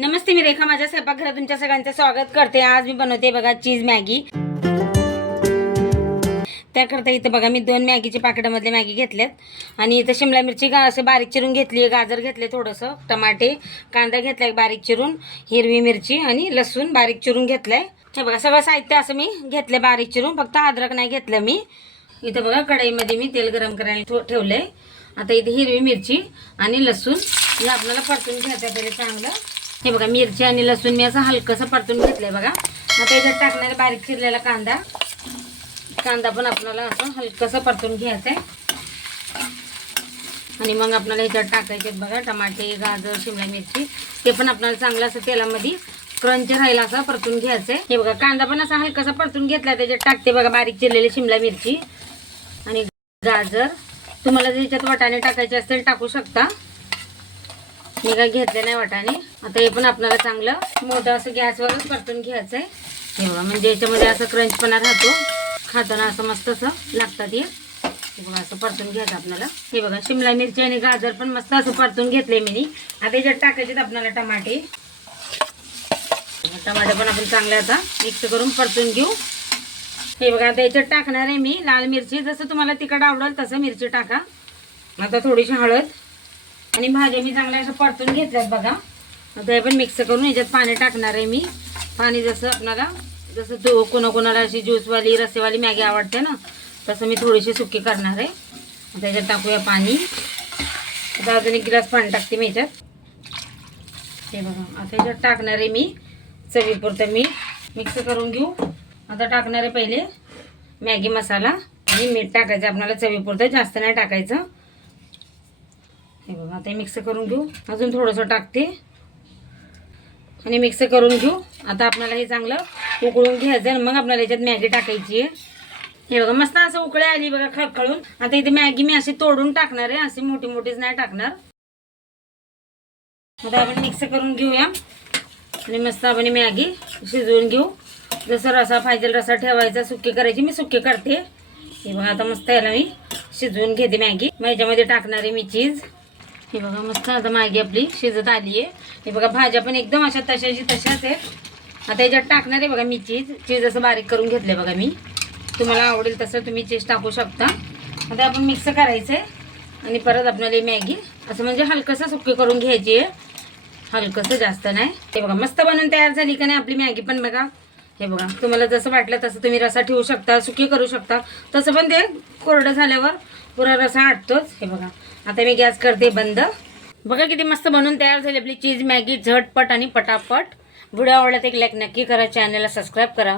नमस्ते, मी रेखा माझ्या स्वयंपाकघरात तुमच्या सगळ्यांचं स्वागत करते। आज मी बनवते बघा चीज मॅगी। त्याकरता इथं बघा मी 2 मॅगीचे पाकिटामधले मॅगी घेतल्यात आणि इथं शिमला मिरची असे बारीक चिरून घेतली, गाजर घेतले थोडंसं, टमाटे, कांदा घेतलाय बारीक चिरून, हिरवी मिरची आणि लसूण बारीक चिरून घेतलाय। हे बघा सगळं साहित्य असं मी घेतलं बारीक चिरून, फक्त अद्रक नाही घेतलं मी। इथं बघा कढईमध्ये मी तेल गरम करायला ठेवलंय। आता इथे हिरवी मिरची आणि लसूण हे आपल्याला परतून घ्यायचं पहिले चांगलं। हे बघा मिरची आणि लसूण मी असं हलकंसं परतून घेतलंय बघा। आता याच्यात टाकणारे बारीक चिरलेला कांदा पण आपल्याला असं हलकंसं परतून घ्यायचं आहे। आणि मग आपल्याला याच्यात टाकायचे बघा टमाटे, गाजर, शिमला मिरची, ते पण आपल्याला चांगलं असं तेलामध्ये क्रंच राहिला असं परतून घ्यायचं आहे। हे बघा कांदा पण असा हलकासा परतून घेतला, त्याच्यात टाकते बघा बारीक चिरलेली शिमला मिरची आणि गाजर। तुम्हाला जर याच्यात वाटाणे टाकायचे असतील टाकू शकता, मी काय घेतले नाही वाटाणे। आता हे पण आपल्याला चांगलं मोठं असं गॅसवरच परतून घ्यायचं आहे। हे बघा म्हणजे याच्यामध्ये असं क्रंचपणा राहतो, खाताना असं मस्त असं लागतात हे बघा असं परतून घ्यायचं आपल्याला। हे बघा शिमला मिरची आणि गाजर पण मस्त असं परतून घेतले मी। आता याच्यात टाकायचे आपल्याला टमाटे पण आपण चांगले आता मिक्स करून परतून घेऊ। हे बघा आता याच्यात टाकणार आहे मी लाल मिरची, जसं तुम्हाला तिखट आवडेल तसं मिरची टाका। आता थोडीशी हळद आणि भाज्या मी चांगल्या असं परतून घेतल्यात बघा। आता हे पण मिक्स करून याच्यात पाणी टाकणार आहे मी। पाणी जसं आपल्याला जसं कोणाकोणाला अशी ज्यूसवाली रस्सेवाली मॅगी आवडते ना, तसं मी थोडीशी सुकी करणार आहे। आता याच्यात टाकूया पाणी। आता अजून 1 ग्लास पाणी टाकते मी याच्यात। हे बघा आता याच्यात टाकणार आहे मी चवीपुरतं मीठ, मिक्स करून घेऊ। आता टाकणार आहे पहिले मॅगी मसाला आणि मीठ टाकायचं आपल्याला चवीपुरतं, जास्त नाही टाकायचं। हे बघा आता मिक्स करून घेऊ, अजून थोडंसं टाकते आणि मिक्स करून घेऊ। आता आपल्याला हे चांगलं उकळून घ्यायचं आणि मग आपल्याला याच्यात मॅगी टाकायची आहे। हे बघा मस्त असं उकळी आली बघा खळखळून। आता इथे मॅगी मी अशी तोडून टाकणार आहे, अशी मोठी मोठीच नाही टाकणार। आता आपण मिक्स करून घेऊया आणि मस्त आपण मॅगी शिजवून घेऊ। जसं रसा पाहिजे रसा ठेवायचा, सुकी करायची, मी सुकी करते। हे बघा आता मस्त याला मी शिजवून घेते मॅगी। मग याच्यामध्ये टाकणार आहे मी चीज। हे बघा मस्त आता मॅगी आपली शिजत आली आहे। हे बघा भाज्या पण एकदम अशा तशाच आहेत। आता याच्यात टाकणार आहे बघा मी चीज असं बारीक करून घेतले बघा मी। तुम्हाला आवडेल तसं तुम्ही चीज टाकू शकता। आता आपण मिक्स करायचं आहे आणि परत आपल्याला मॅगी असं म्हणजे हलकंसं सुकी करून घ्यायची आहे, हलकंसं जास्त नाही। हे बघा मस्त बनवून तयार झाली का नाही आपली मॅगी पण बघा। हे बघा तुम्हाला जसं वाटलं तसं तुम्ही रसा ठेवू शकता, सुकी करू शकता, तसं पण ते कोरडं झाल्यावर पुरा रसा आटतोच। हे बघा आता मी गॅस करते बंद। बघा किती मस्त बनवून तयार झाली आपली चीज मॅगी, झटपट आणि पटापट। व्हिडिओ आवडला तर एक लाईक नक्की करा, चॅनलला सबस्क्राईब करा।